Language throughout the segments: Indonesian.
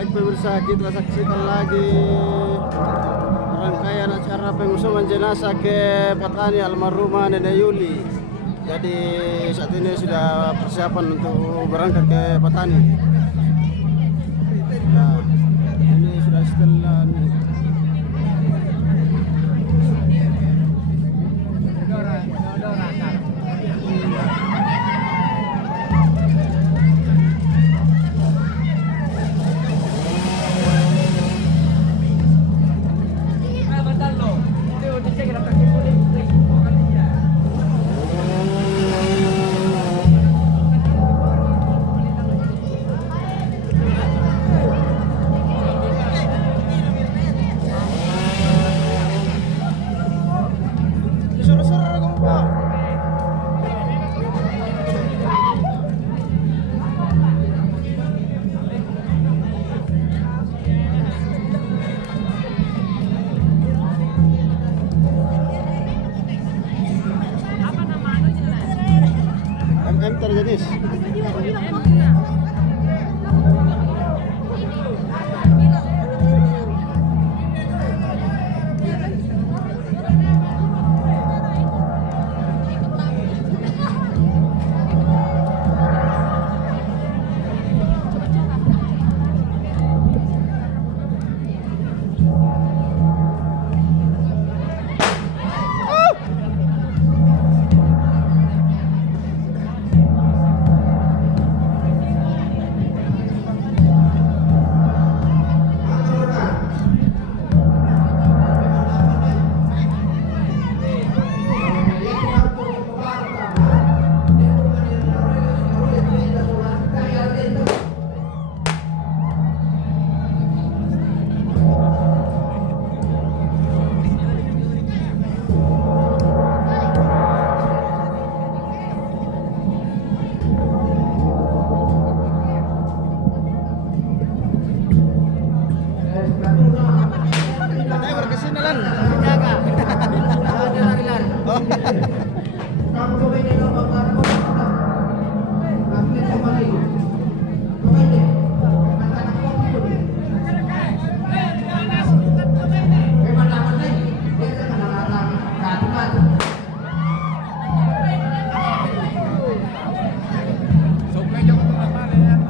Baik pemirsa, kita saksikan lagi rangkaian acara pengusungan jenazah ke Patani almarhumah Nenek Yuli. Jadi saat ini sudah persiapan untuk berangkat ke Patani. Nah, ini sudah setelan. Terjenis.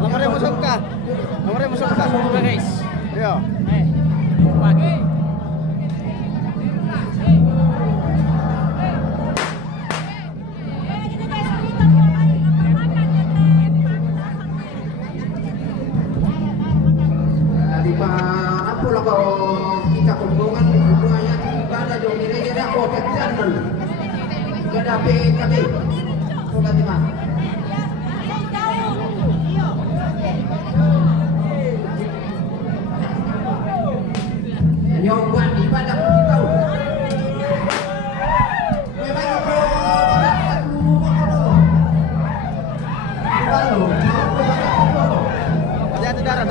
Nomornya masuk ka? Guys. Iya. Pagi. Di mana pula kau kita kumpulkan hubungannya ibadah dong ini kita kotak jalan. Kada PKB. Sudah di mana? Nyoba ibadah kita. Hati-hati darah.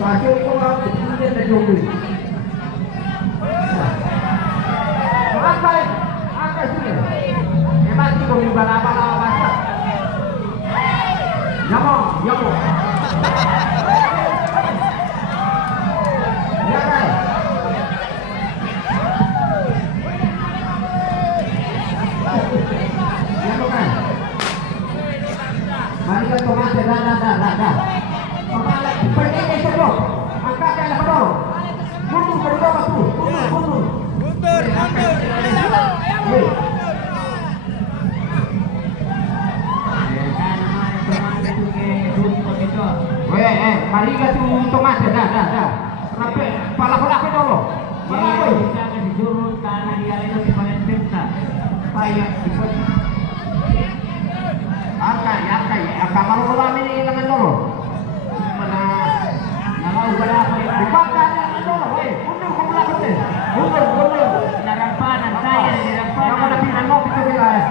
Pasok ko ang pagkunin na yung buhay. Angkay sila. Mati ko yung bala-bala basa. Yamo. Yakay. Yamo ka. Mari ka tumate, da. Pergi ke situ, angkat ke lepas. Mundur berdua tu. Mundur. Mari ke tu tomat dah. Sampai pala-pala dulu. Bisa disuruh karena dia itu sebagai pemda. Supaya ikut. Angkat. Kalau ini lengan dulu. Mana? Nama ubah apa? Bukan kan dulu. Mundur ke belakang. Mundur. Narampanan saya di Yang narampanan. mana pindah mo kita bilang.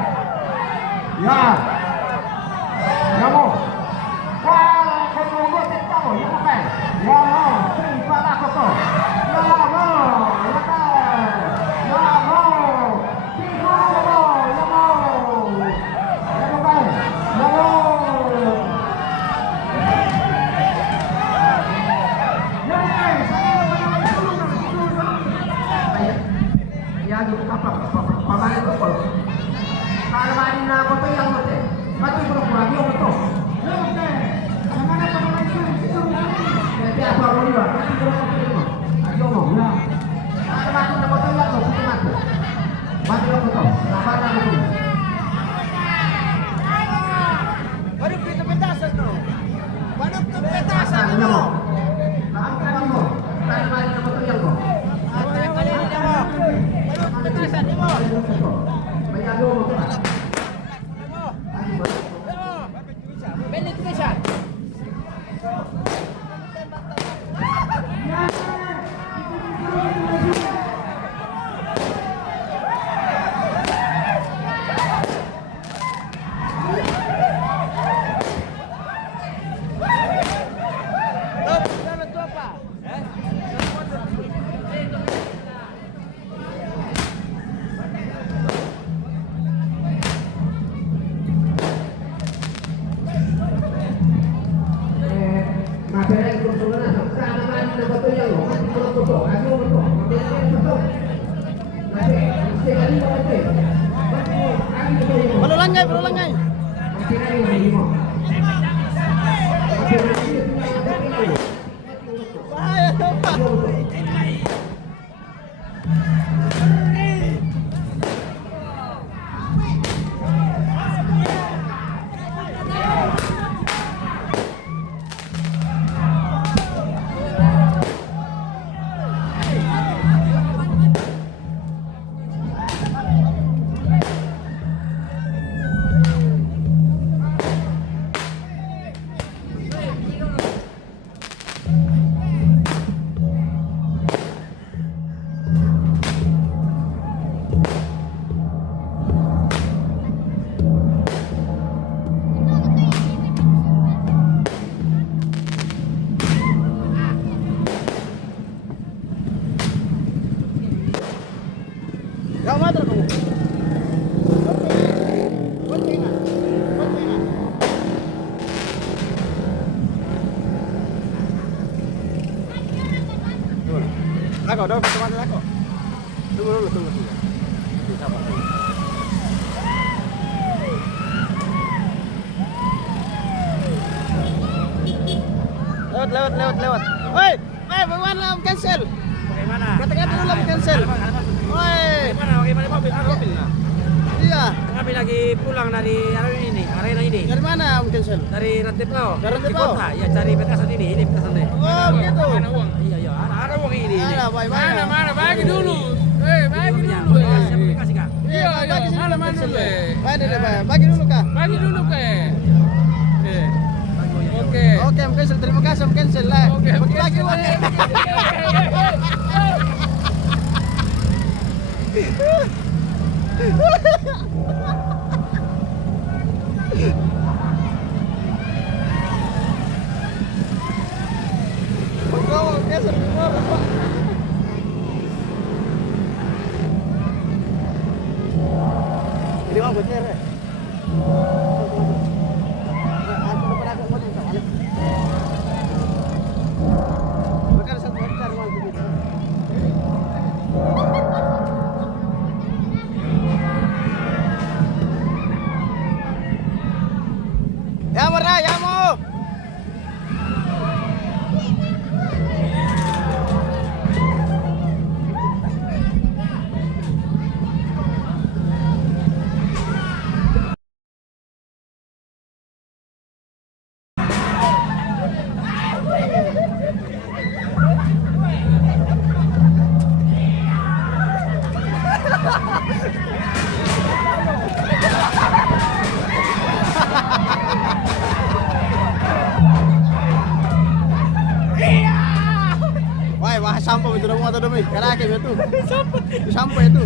Ya. Kamu. Wah, kamu mau tahu ya kan? Ya mau, pala ko to. Ya mau. Ya kan. Ya mau. Tinggal mo. Ya mau. Ya kan. Ya mau. Ya gitu apa? Pamain ko po. Para mali na ako to yang mo te. Pati ko ko lagi ako to. Jadi apa mau dia? Ayo mau. Para mali na ako to yang mo puti mati. Mati ako to. Laban na ako. Baru kita petasan no. Baru kita petasan Ano mo? Laban mo. Para mali na ako to yang mo. Belum langai. Bahaya Pak. Gak matro kamu. Lako, dong, teman lako. Tunggu dulu. Sabar. Lewat. Woi, bagaimana om cancel? Bagaimana? Katakan dulu om cancel. Woi. Bagaimana mobil? Iya. Kami lagi pulang dari arena ini. Dari mana om cancel? Dari Rantepao. Dari Di Rantepao? kota. Ya cari petasan ini petasan ini. Oh, begitu. Iya, ada uang ini. Ada, baik-baik. Mana bagi dulu. Bagi Ya, dulu. siapa dikasih Kak? Iya, bagi sini mana om mana cancel. dulu. Bagi dulu kak. Bagi dulu ke. Oke. Oke, om cancel. Terima kasih om cancel lah. Oke. Bagi lagi uangnya. Ini mau gue cere. Ya merah, ya mau. sampah itu dong atau demi karena kayak itu. Sampah itu.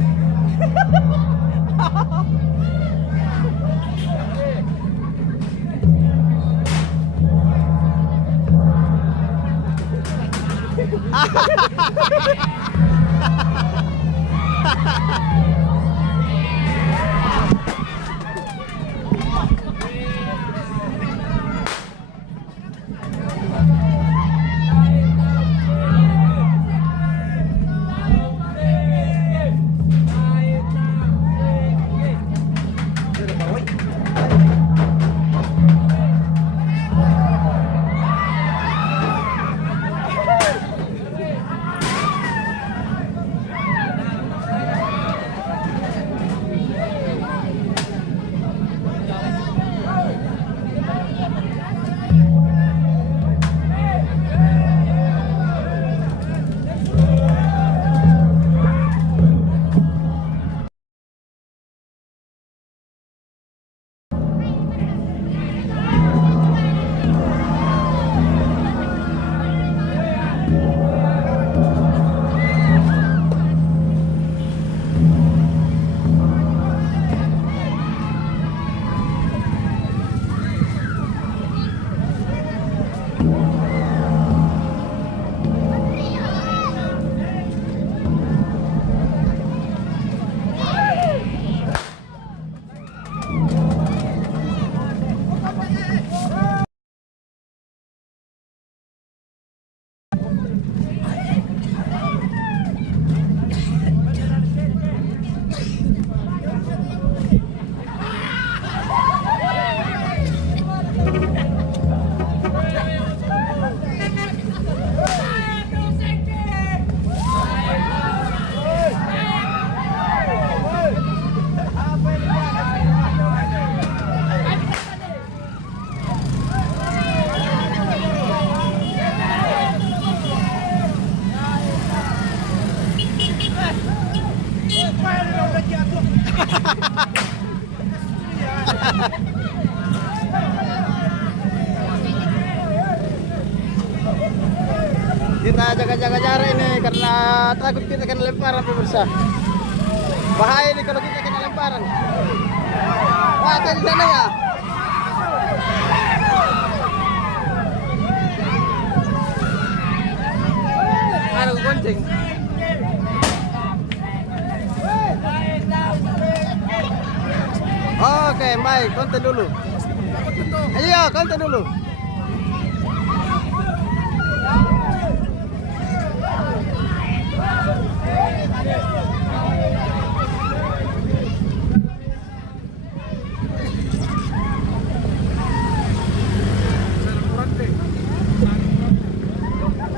Kita jaga-jaga jarak ini karena takut kita kena lemparan pemirsa. Bahaya ini kalau kita kena lemparan. Wah, tadi sana ya. Ada gonceng. Oke, baik, konten dulu. Ayo, konten dulu.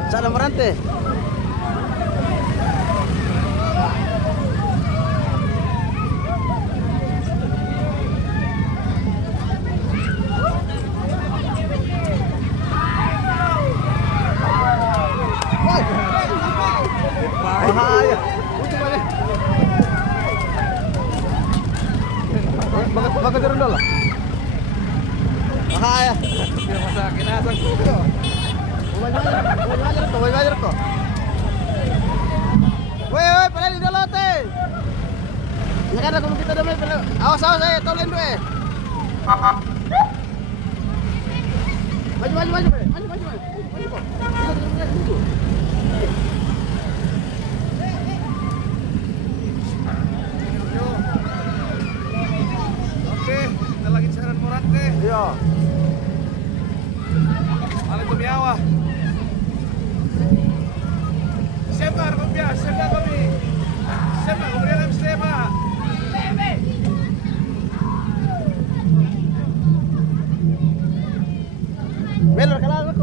Sana Morante. Bahaya. Bakal turun dulu. Bahaya. Dia masak kinasang ko. Wajar kok. Woi, pala di dolote. Nggak ada kalau kita damai. Awas saya tolong dulu Maju. Oke, kita lagi di Saran Morante. Iya. Alin Tumiawa. Siapa rupiah? Siapa kami? Siapa kemudian siapa? Belok kanan.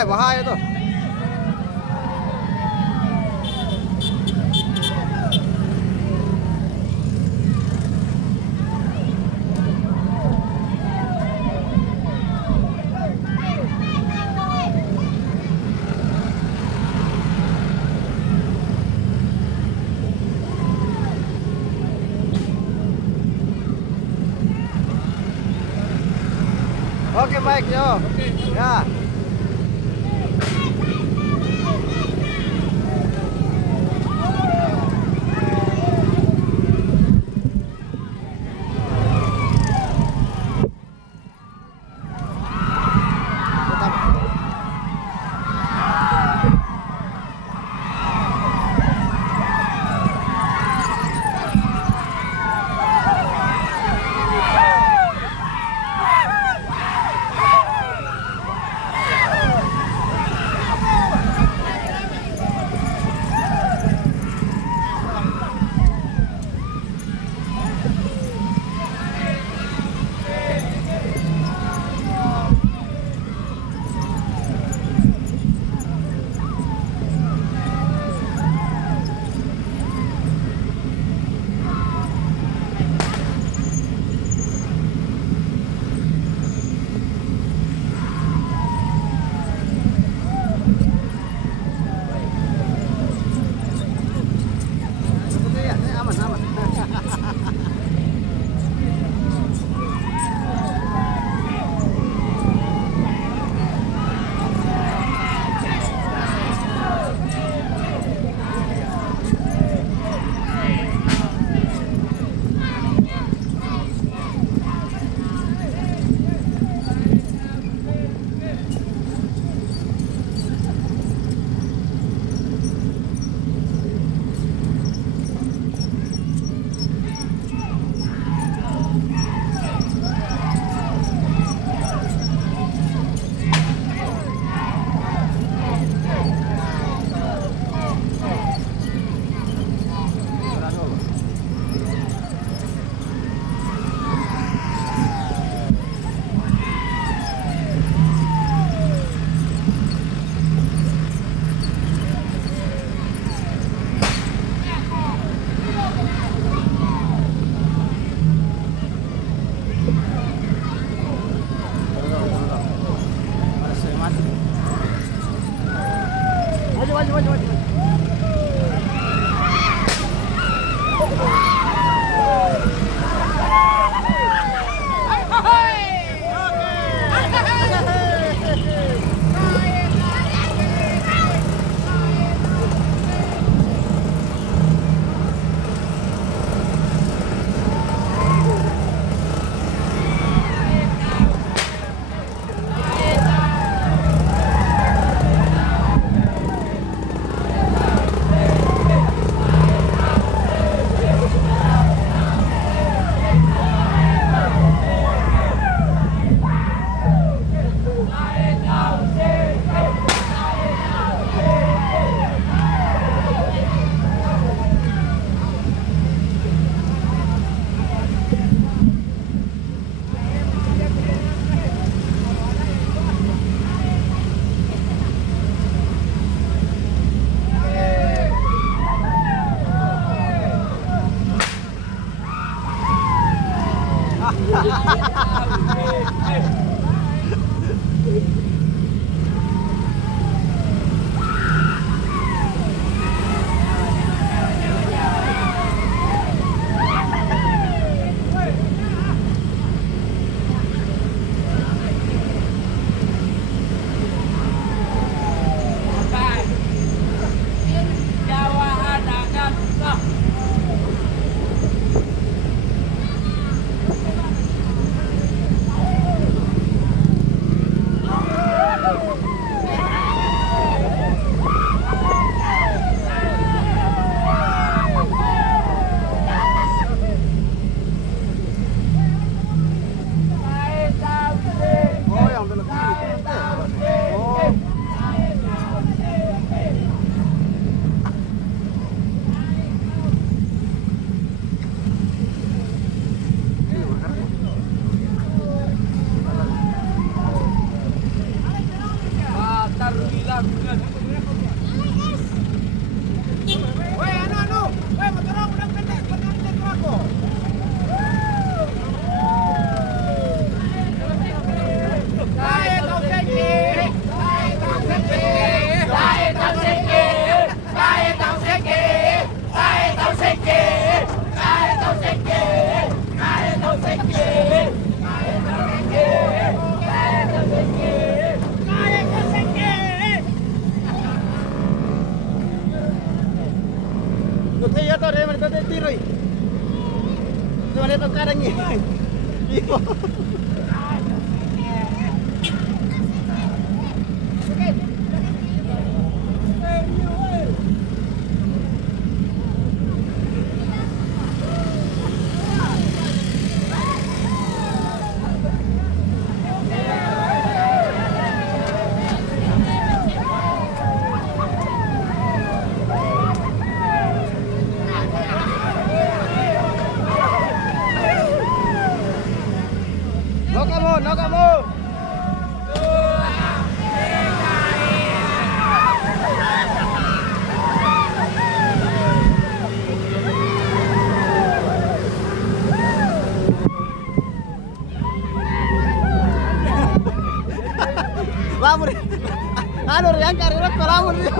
Wah, bahaya tuh. Oke, baik, yo. Ya. Tutoy ya to, dia mana tutoy tiroy. Cuma dia tuh kadang ni. Iyo. No kamu. Lamur. Aduh, yang kari rokok lamur dia.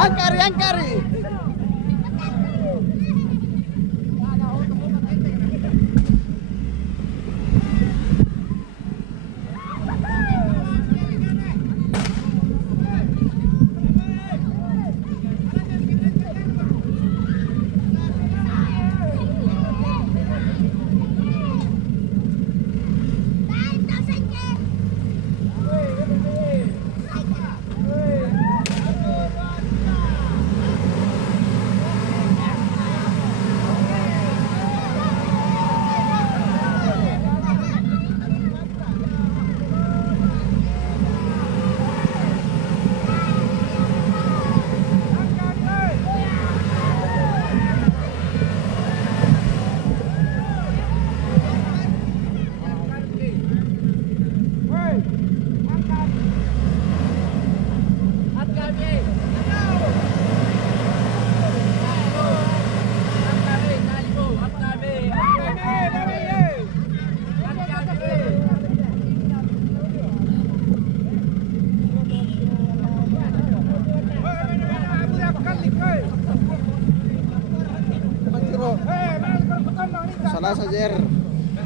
Angkari. Salah saja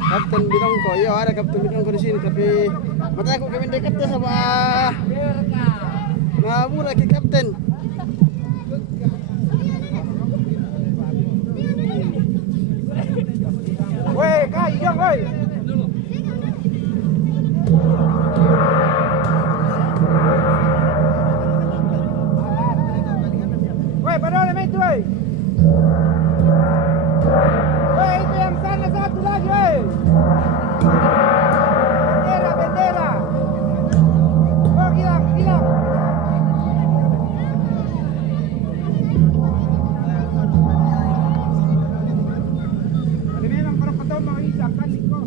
Kapten Binongko. Iya ada Kapten Binongko di sini, tapi mata aku kami dekat ya sama Mabu lagi Kapten. Woi, kai dong, woi. Woi, padahal main itu, woi. Woi, itu yang sana satu lagi, woi. Bendera. Oh, hilang. Ada memang kalau kau tahu mau isakan niko.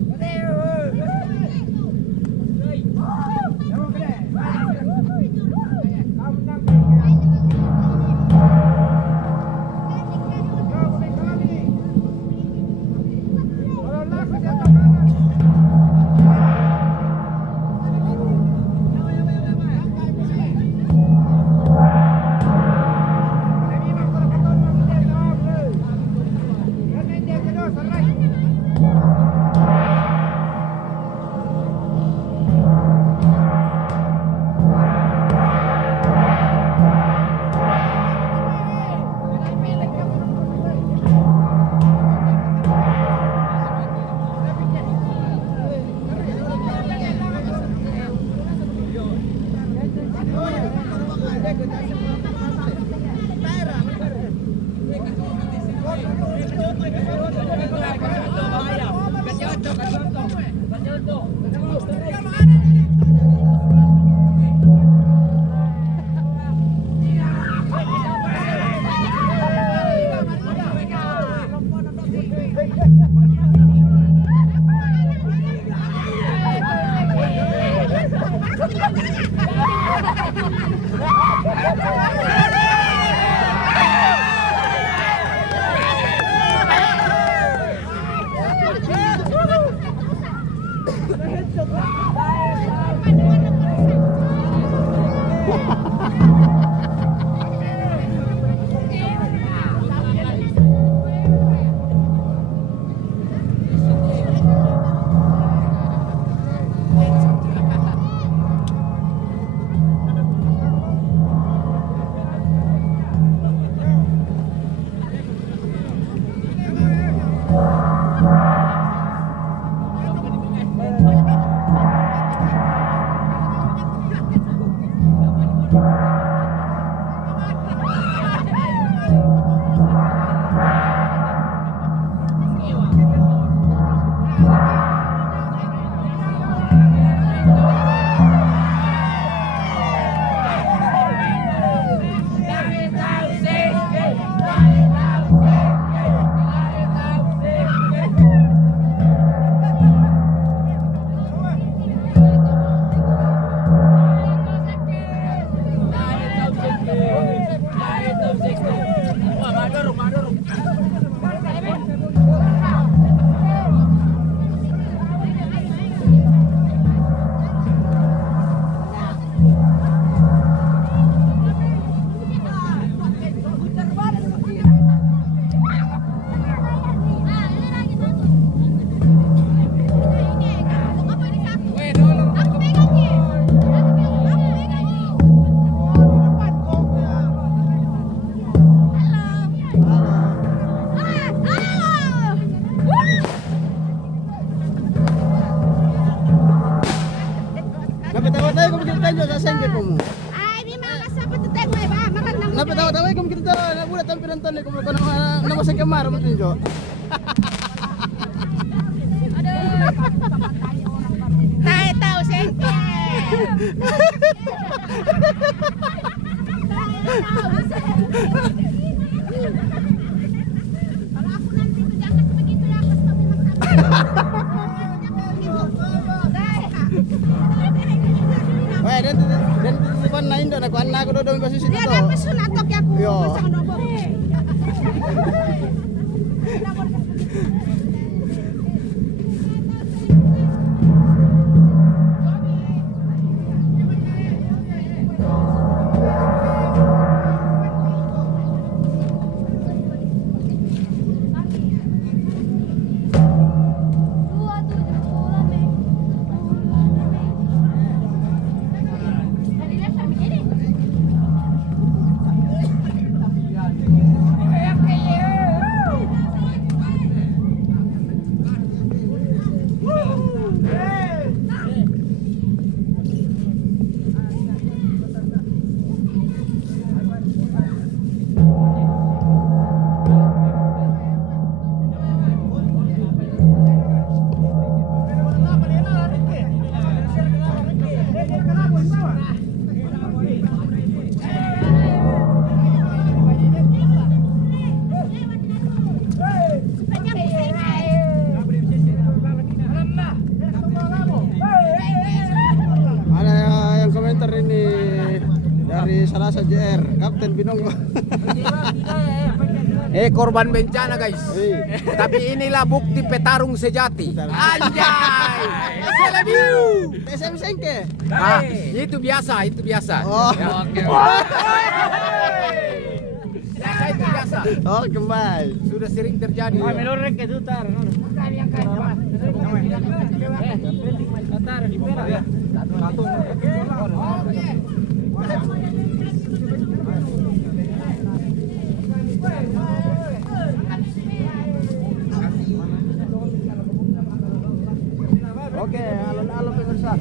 Napitawa-tawa kung kita tayo sa sengke ko mo. Ay, di makakasapot ito tayo ba? Marandang mo. Napitawa-tawa kung kita tayo nabulat ang pinantan kung ko na sa kamera mo tinjo. Tayo tao, sengke. Kalau aku nanti berjalan begitu ya, pas kami Weh, dan depan na indo nakuan na ako doon ko sisi Dia dito. dapat sunatok ya aku. Yo. Sama nobok. Ada yang komentar ini dari Salasa JR, Kapten Binonggo. Korban bencana guys. Hei. Tapi inilah bukti petarung sejati. Anjay. Selebiu. SM Sengke. Ah, itu biasa, itu biasa. Oh. Ya, oke. Biasa itu biasa. Oh, kembali. Sudah sering terjadi. Oke, alon-alon pemirsa.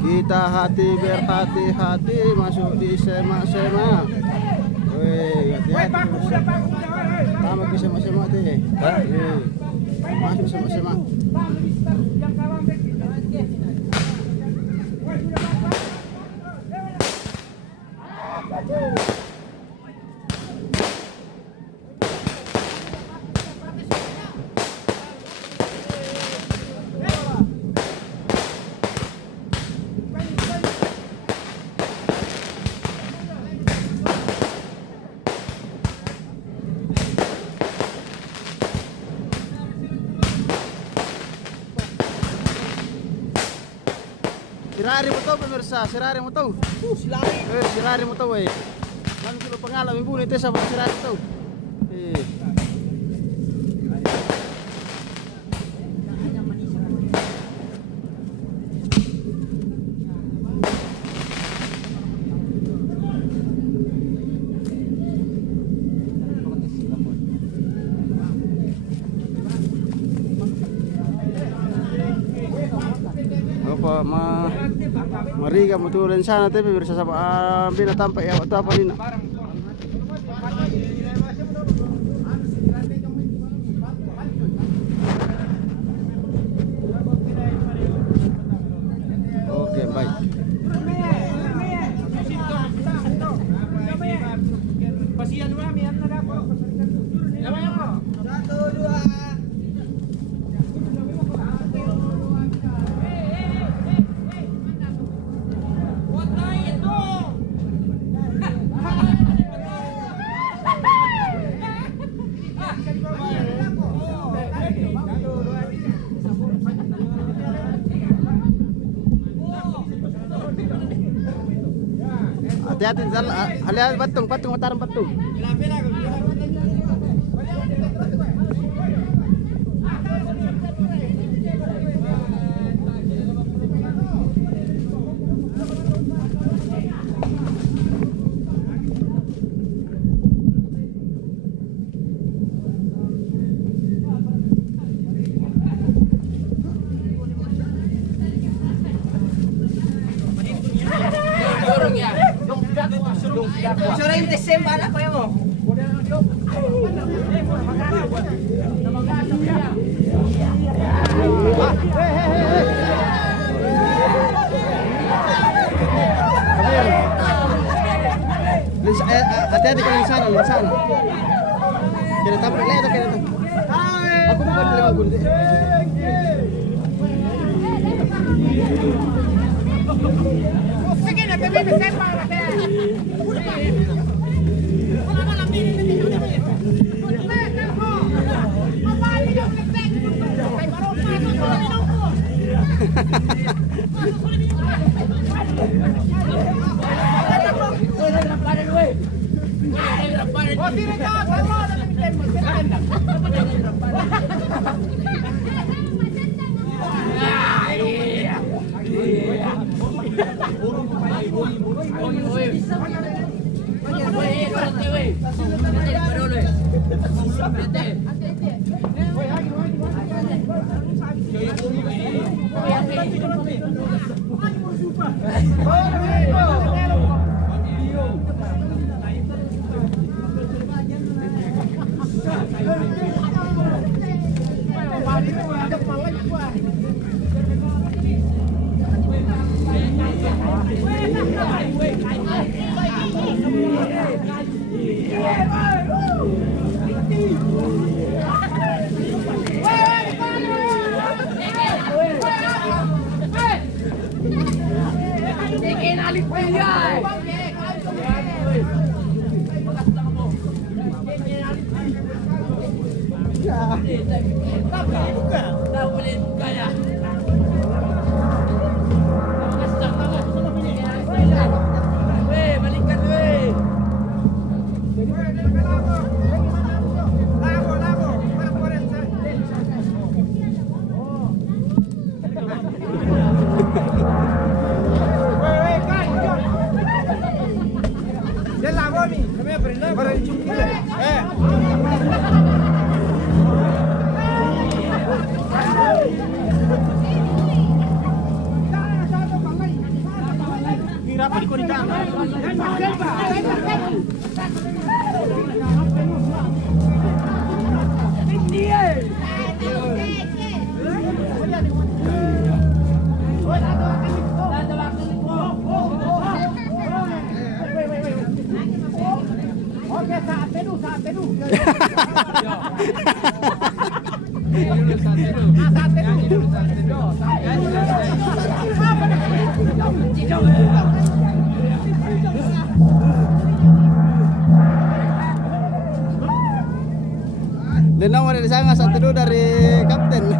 Kita hati berhati-hati masuk di semak-semak. Woi, hati-hati. Tamat di semak-semak deh. Masuk semak-semak. Sirari mo to pemirsa, sirari mo to. Sirari mo to eh. Lagi kilo pangalan ibu itu sama sirari to. Apa mariga mutulan sana tapi bisa sama bila tampak ya waktu apa ini. Oke, baik. Hati-hati di jalan. Lihat patung, mataran patung. Hati-hati kalau di sana. Kira tabrak lagi atau kira tu? Aku bukan 50. Sige na, tabi na sempa na kaya. Wala ka lang din. Mabali yung nagpeg. Kay Barong Pato, tuloy ko. Dan nomor di sana satu dulu dari kapten.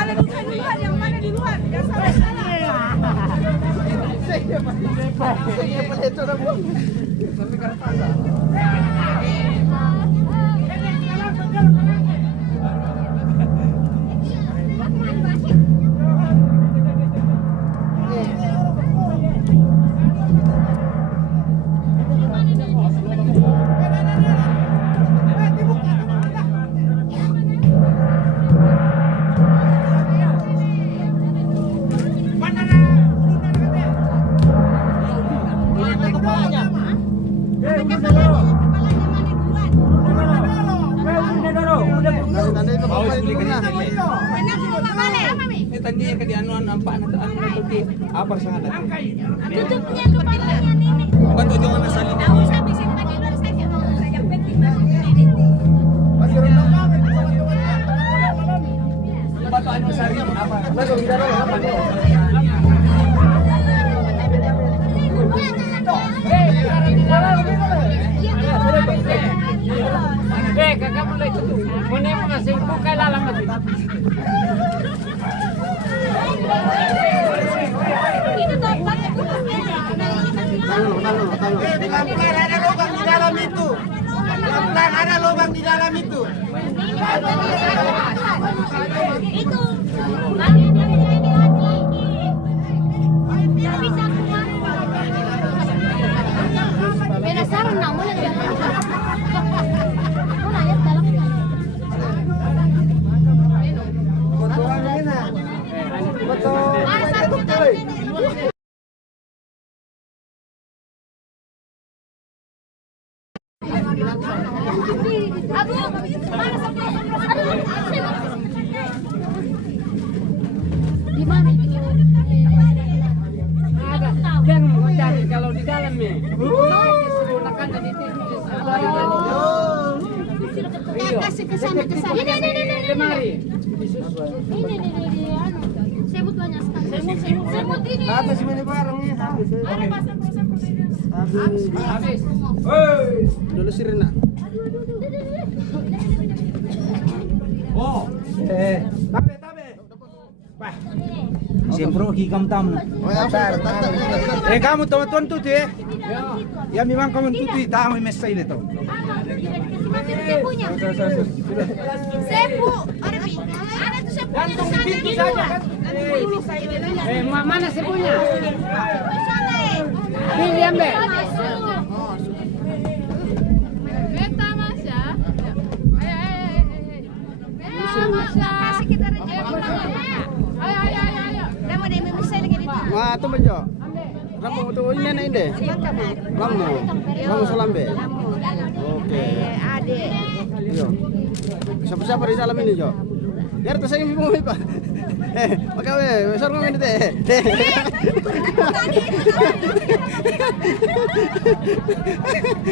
mana duluan? Yang mana duluan? Yang salah. Saya pada itu dah buang. Tanda itu bapak itu dulu nah. Tadi yang kedianuan nampak nanti apa sangat ada. Tutupnya kepalanya nenek. Bukan tujuan asal ini. Tahu sampai simpan di luar saja. Yang penting masuk ini. Batu anu sari apa? Lalu bicara apa dia? Kakak mulai tutup. Mana mau ngasih buka lalang mati. Itu tombaknya. Tahu. Pelan-pelan ada lubang di dalam itu. Pelan-pelan ada lubang di dalam itu. Itu. Kalian yang jadi lagi. Tidak bisa keluar. Beda sarang namun yang di mana itu? Jangan mau cari kalau di dalamnya. Gunakan tadi Kasih ke sana. Ini. Kemari. Ini. Semut banyak sekali. Semut ini. Habis ini barangnya habis. Ada pasang. Habis. Dulu si Rina. Oh. Tabe. Siyempre hikam tam. Oh ya, Kamu teman-teman tuh deh. Ya memang kamu tuh tahu mesai itu. Sepunya. Sepu. Ada tuh sepu. Gantung di pintu saja kan. Mana sepunya? Pilih ambil. Beta Mas ya. Kasih kita rezeki. Ayo. Demo deh bisa lagi di itu. Wah, tu bejo. Rampung tu ini nenek ini. Lamu Salambe. Oke. Adik. Yo. Siapa di dalam ini, Jo? Biar tu saya mau Pak. Maka besar ngomong ini teh.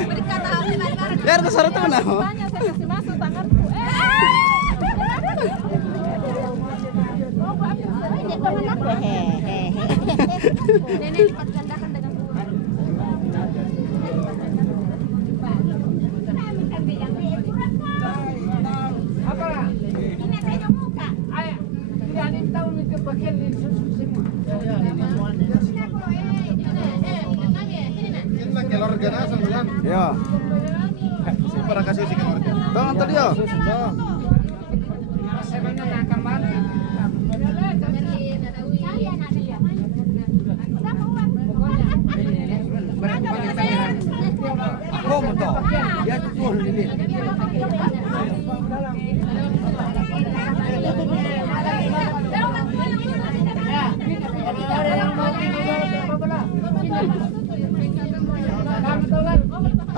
Berkata apa bareng-bareng. Biar tu syarat mana? Tanya saya kasih masuk tanganku. Nenek lipat gandakan dengan Apa? ini saya muka. Ayo. Tidak tahu itu bagian ini semua. Yo. Para kasih sih kamar. Bang tadi yo. Saya benar kamar. Aku mau tahu. Ya tuh ini.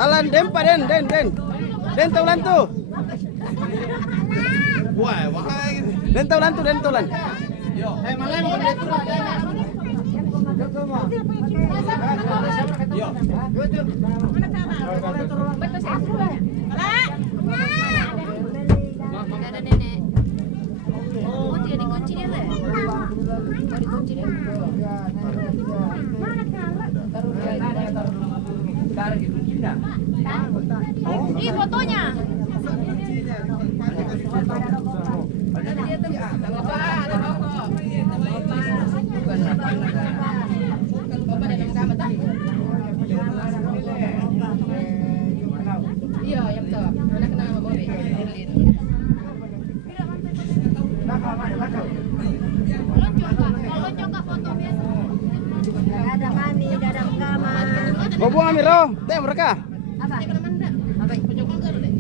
Alan dempa den. Den taulan tu. Wah. Den taulan. Ada nenek. Oh, dia dikunci dia. Dikunci dia. Ih, fotonya. Ada dia tuh. Iya, yang betul. Mana kenal sama Bobi? Kalau coba foto biasa. Gak ada mani, gak ada rekaman. Mau buang Amiro, teh mereka. Apa? Apa? Pencoba enggak deh.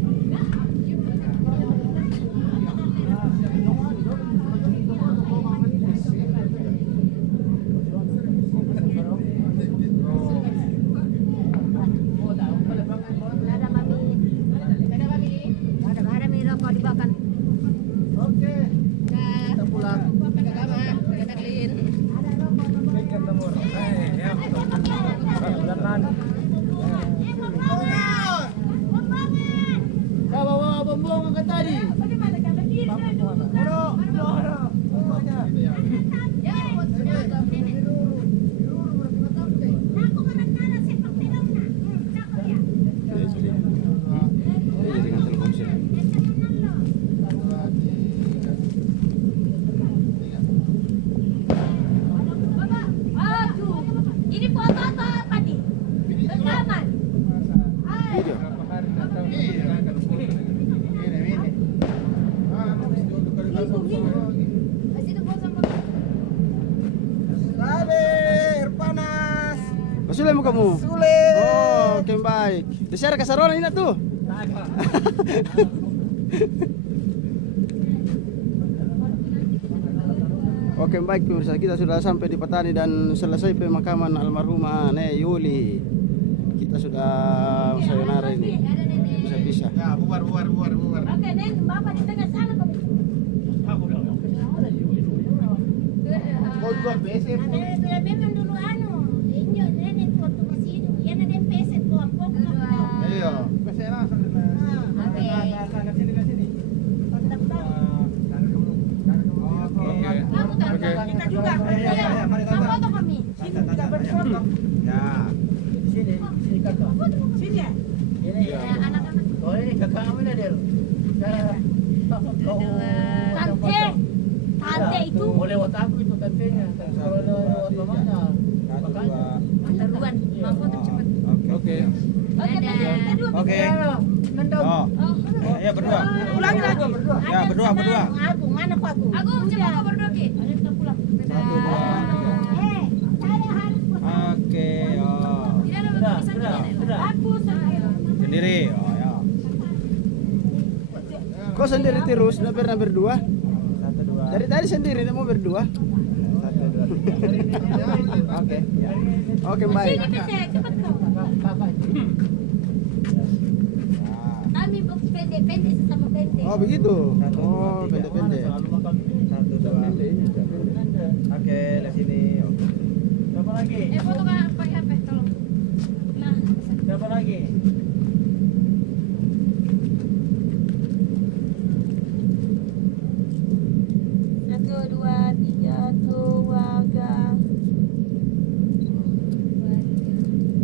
Ini foto atau apa nih? Rekaman. Sulit mau kamu? Sulit. Oh, oke baik. Desa kasaron ini tuh. Oke baik pemirsa, kita sudah sampai di Patani dan selesai pemakaman almarhumah Nek Yuli. Kita sudah sayonara ini. Bisa-bisa. Ya, bubar. Oke, Nen, Bapak di tengah sana kok. Kau juga BC pun. Ada memang dulu anu. Inyo Nen waktu masih hidup. Ya ada peset tuh aku. Iya. BC langsung. Oke. Kamu tak kita juga. Iya. Foto kami. Sini kita berfoto. Ya. Sini kakak. Sini ya? Ini anak-anak. Oh, ini kakak kamu nih, Del. Tante itu. Boleh lewat aku itu tantenya. Kalau lewat mamanya. Duluan. Mau foto cepat. Oke. Oke. Oh. Ya berdua. Ulangi lagi. Ya berdua. Aku mana aku? Aku coba berdua Ki. Ayo kita pulang. Satu, dua, tiga. Saya harus Oke. Oh. tidak ada bisa aku Sendiri. Oh ya. Kok sendiri terus? Nggak pernah berdua? Satu, dua. Dari tadi sendiri, nggak mau berdua. Satu, dua, tiga. Oke. Ya. Oke baik. sini bisa cepat kau. Kami pendek sesama pendek. Oh begitu. Oh pendek-pendek. Satu, dua. Oke, lihat sini. Oke. Berapa lagi? Foto kan pakai HP tolong. Nah, Berapa lagi? satu, dua, tiga, keluarga.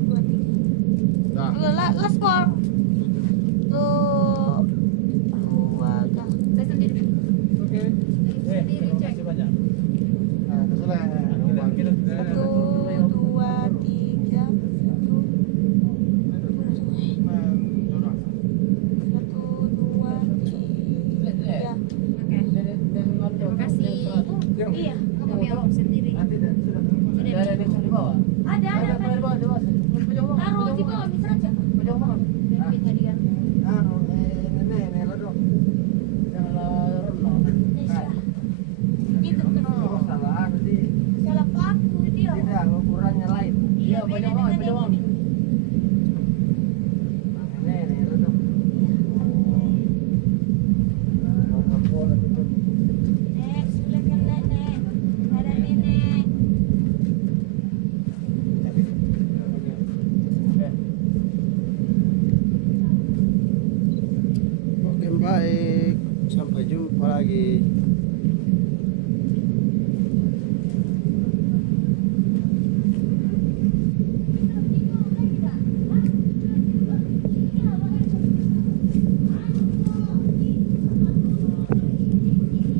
Dua, tiga. Last call. Tuh, keluarga. Saya sendiri. Oke. Sendiri cek. Terima kasih banyak. Nah, terserah. Satu, dua, tiga. Satu, dua, tiga. Oke. Terima kasih. Iya, kami yang sendiri. Ada di bawah. Ada. Di bawah. Taruh di bawah bisa aja. Biar kita diganti. Gitu tuh. Salah paku dia. Ukurannya lain. Iya, beda dengan ini. Nek, silakan nenek. Ada nenek. Oke baik. Sampai jumpa lagi.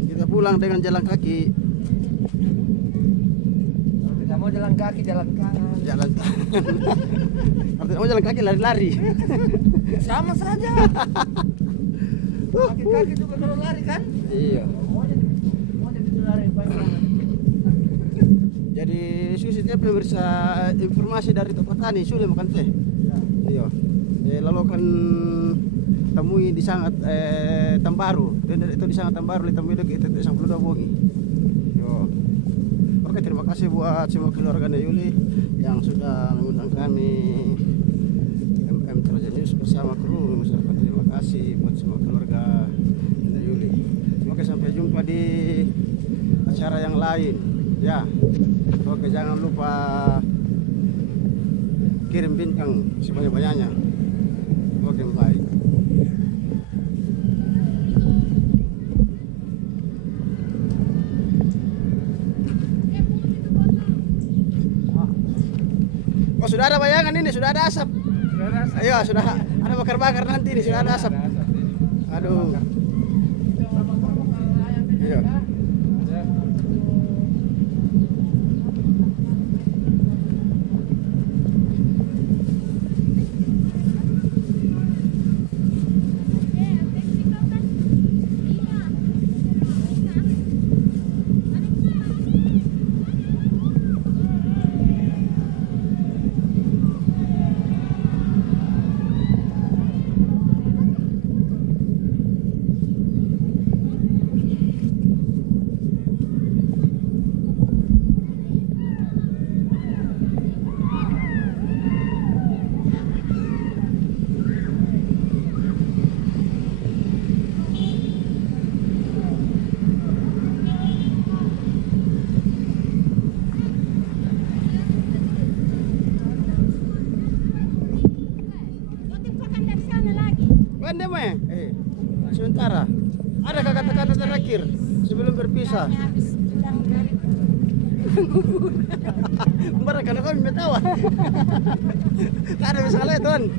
Kita pulang dengan jalan kaki. mau jalan kaki jalan kanan. Jalan. Artinya mau jalan kaki lari-lari. Sama saja. Kaki juga kalau lari kan? Iya. Mau jadi lari banyak. Jadi Susi tiap pemirsa informasi dari Tok Petani sudah makan teh. Iya. Lalu kan temui di sangat Tambaru. Itu di sangat Tambaru temui itu sang peluda bongi. Yo. Oke, terima kasih buat semua keluarga Yuli yang sudah mengundang kami MM Trojan News bersama kru. Terima kasih buat semua keluarga Yuli. Oke, sampai jumpa di acara yang lain. Ya, oke, jangan lupa kirim bintang sebanyak-banyaknya. Oke, baik. Oh, sudah ada bayangan ini, sudah ada asap. Iya, sudah ada bakar-bakar nanti ini, sudah ada asap. Aduh. Iya. Pandai mah. Sementara. Adakah kata-kata terakhir sebelum berpisah? Mereka kan kami tahu. Tak ada masalah tuan.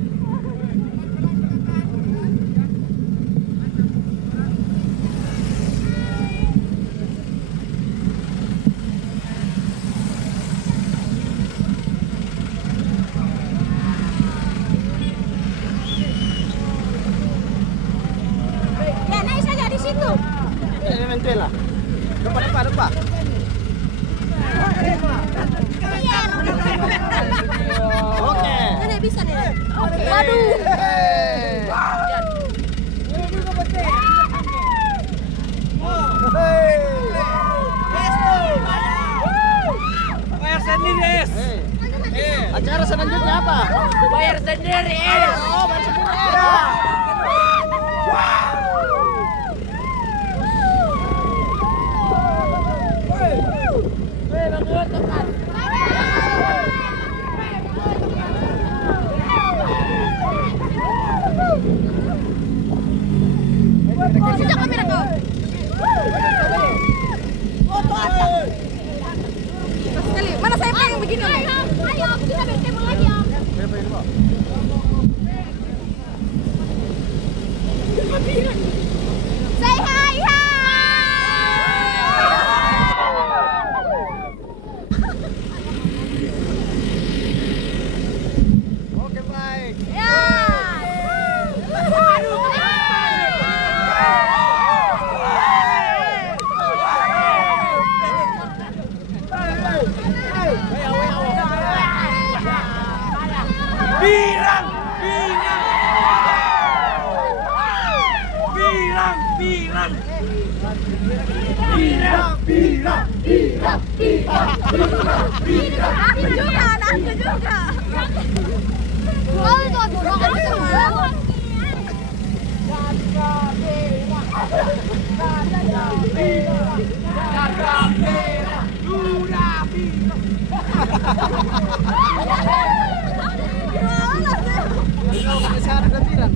Ya, naik saja di situ. Elementela. Depan. Iya. Oke. Nenek bisa nih. Waduh. Bayar sendiri, Es. Acara selanjutnya apa? Bayar sendiri, Es. Oh, bayar sendiri. Sejak kamera kau. Sekali. Mana saya pengen begini? Ayo, kita bertemu lagi, Om. Say hi, Oke, baik. Aku juga. Oh, itu makan semua. Sekarang udah pirang.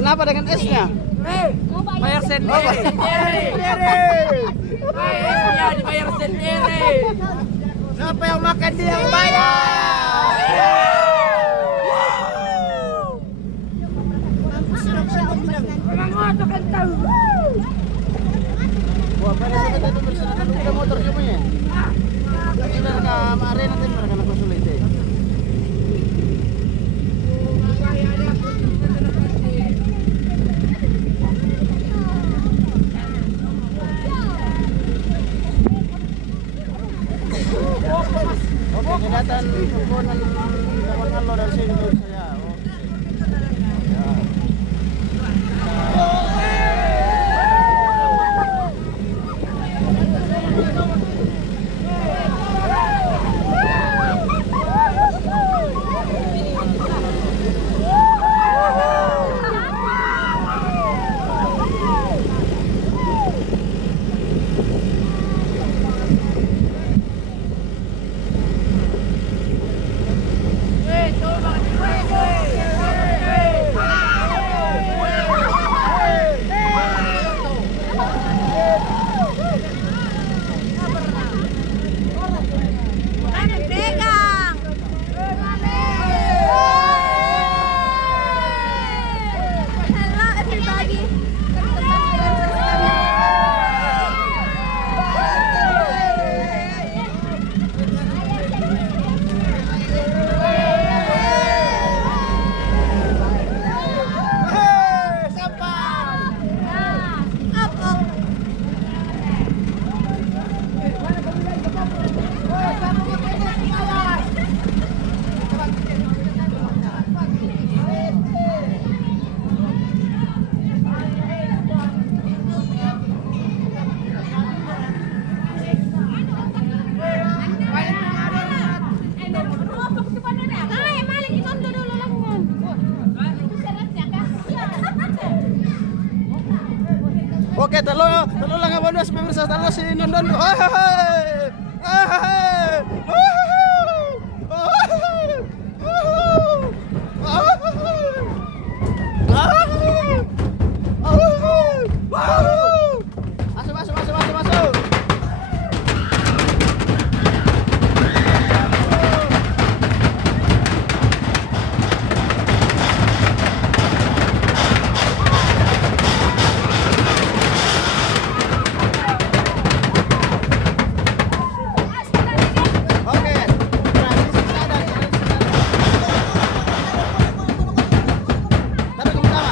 Kenapa dengan S-nya? Bayar sendiri. Esnya dibayar sendiri. Siapa yang makan dia yang bayar? Wah, pada saat itu bersihkan dulu motor semuanya. Sudah kemarin nanti mereka nak konsultasi. Oke, kelihatan perkebunan kawan lo dari sini menurut saya. Oke. Ya. Oke, tolong lang abang mas pemirsa talo si Nondon. Masuk. Oke, transisi sana. Taruh ke pertama.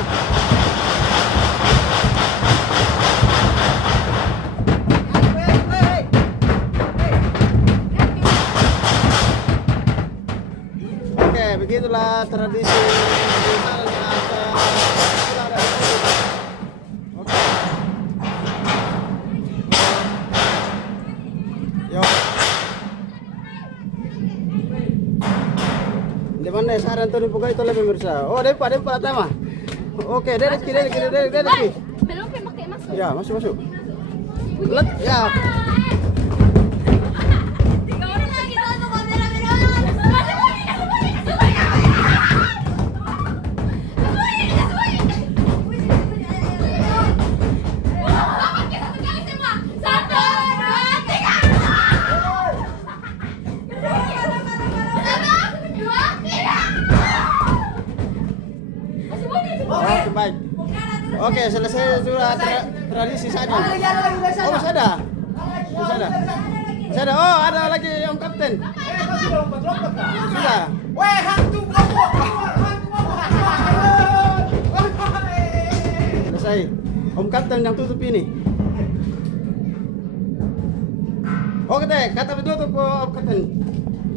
Oke, begitulah tradisi di halnya Oke. Yo. Di mana saran tuh dibuka itu lebih pemirsa. Oh, Depa pertama. Oke, Dedek. Belum pakai masuk. Ya, masuk. Let, ya. Tiga orang lagi satu kamera. Oke, baik. Oke, selesai sudah tradisi saja. Oh, masih ada. Oh, ada lagi Om Kapten. Sudah. Selesai. Om Kapten yang tutup ini. Oke, kata tutup Om Kapten.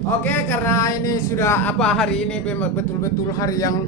Oke, karena ini sudah hari ini betul-betul hari yang